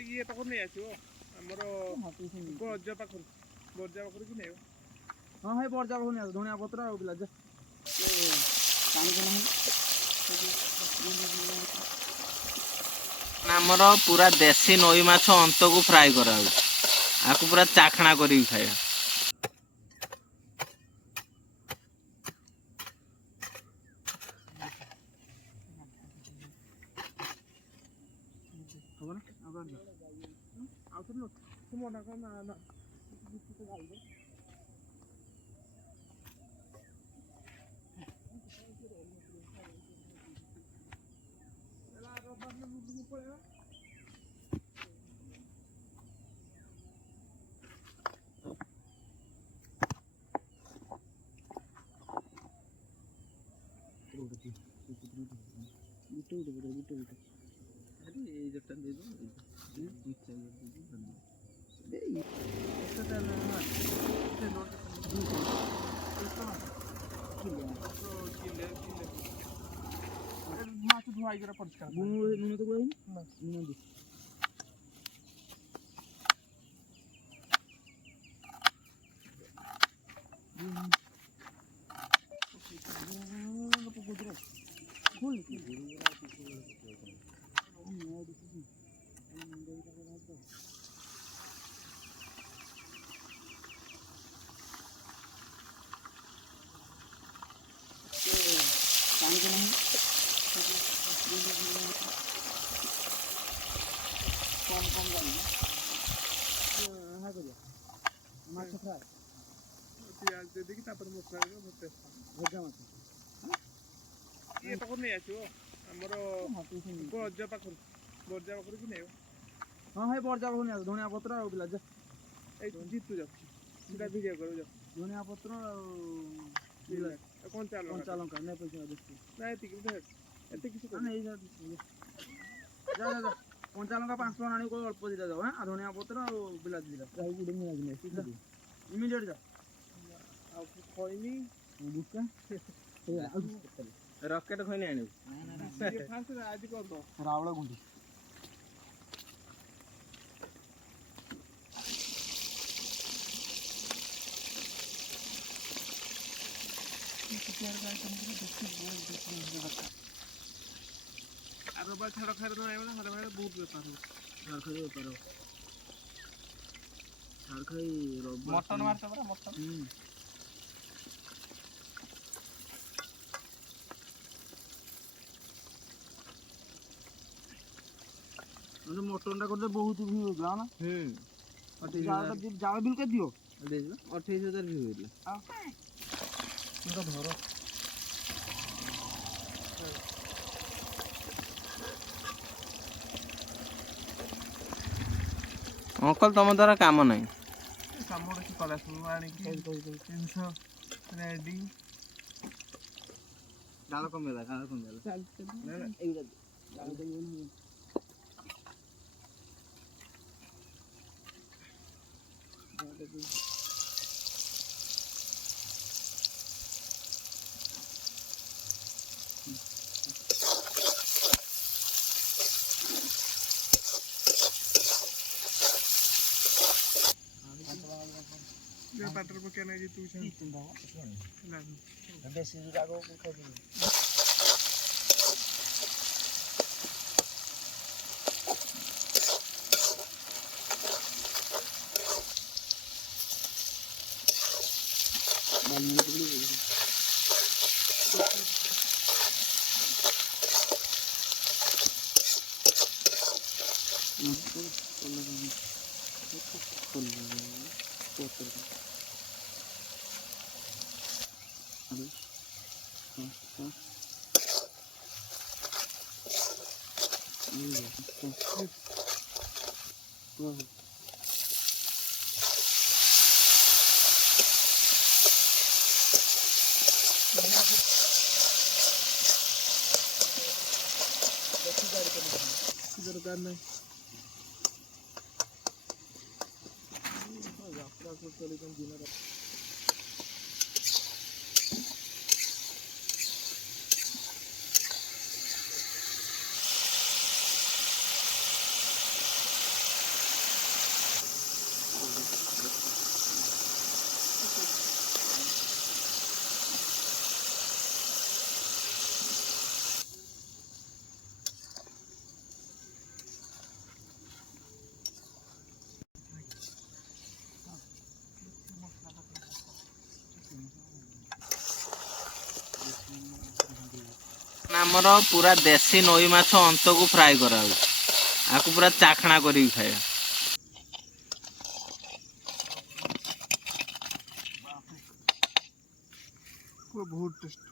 ଇଏ ପାଖରୁ ନେଇ ଆସିବ ଆମର ବରଜା ପାଖରୁ କି ନେବ। ହଁ ଭାଇ ବରଜା ପାଖରୁ ନେଇ ଆସିବ ଧଣିଆ ପତ୍ର ଆଉ ପିଲା ଆମର ପୁରା ଦେଶୀ ନଈ ମାଛ ଅନ୍ତକୁ ଫ୍ରାଏ କରାଯାଉଛି। ଆକୁ ପୁରା ଚାଖଣା କରିକି ଖାଇବା। ମାଛ ଧୁଆ ହେଇକି ପରିଷ୍କାର ଲୁଣ ତ ଲୁଣ पानी तो नहीं कम कम डालना हाँ करिए माछ फ्राई ପିଆଜ ଦେଇକି ତାପରେ ମସଲା ଭଜା ମାଛ ଇଏ ପାଖରୁ ନେଇ ଆସିବ ଆମର ବରଜା ପାଖରୁ କି ନେବ। ହଁ ଭାଇ ବରଜା ପାଖରୁ ନେଇ ଆସିବ ଧଣିଆ ପତ୍ର ଆଉ ପିଲା ଏଇ ଜିତୁ ଯାଉଛି ସେଟା ଭିଡ଼ିଓ କରୁ ଧଣିଆ ପତ୍ର ଆଉ କଞ୍ଚା ଲଙ୍କା ନାଇଁ ପଇସା ବେଶୀ ନା ଏତେ କିଛି କଞ୍ଚା ଲଙ୍କା 5 ଟଙ୍କା ଆଣି ଅଳ୍ପ ଦିଟା ଯାଉ ହଁ ଧଣିଆ ପତ୍ର ଆଉ ବିଲାତି ଦିଟା ଇମିଡ଼ିଏଟ୍ ଯା ଆଉ ଖଇନି ରକେଟ ଖଇନି ଆଣିବୁ ଆଜି କରିଦ ରାଉଳ ଗୁଣ୍ଡି আর রোববার ছাড়া খাইলে তো আইব না হরে ভাই বহুত ব্যাপার হবে ছাড় খাই রোববার মটন মারতে পারে মটন মটনটা করতে বহুত ভিউ হইছিল না জাল বিল কে দিও 28,000 ভিউ হইল ধরো অঙ্কল তম দ্বারা কাম নাই কাম কিছু কলা শুরু আনিকি 300 রেডি ডাল কমে চাল না না এইটা ডাল দেই ପାଟର ପକେଇ ନାଇଁ ତୁ ବେଶୀ ରାଗ ଖାଇବି दरकार नहीं ଆମର ପୁରା ଦେଶୀ ନଈ ମାଛ ଅନ୍ତକୁ ଫ୍ରାଏ କରାହୁଏ। ଆକୁ ପୁରା ଚାଖଣା କରିକି ଖାଇବା। ବହୁତ ଟେଷ୍ଟ।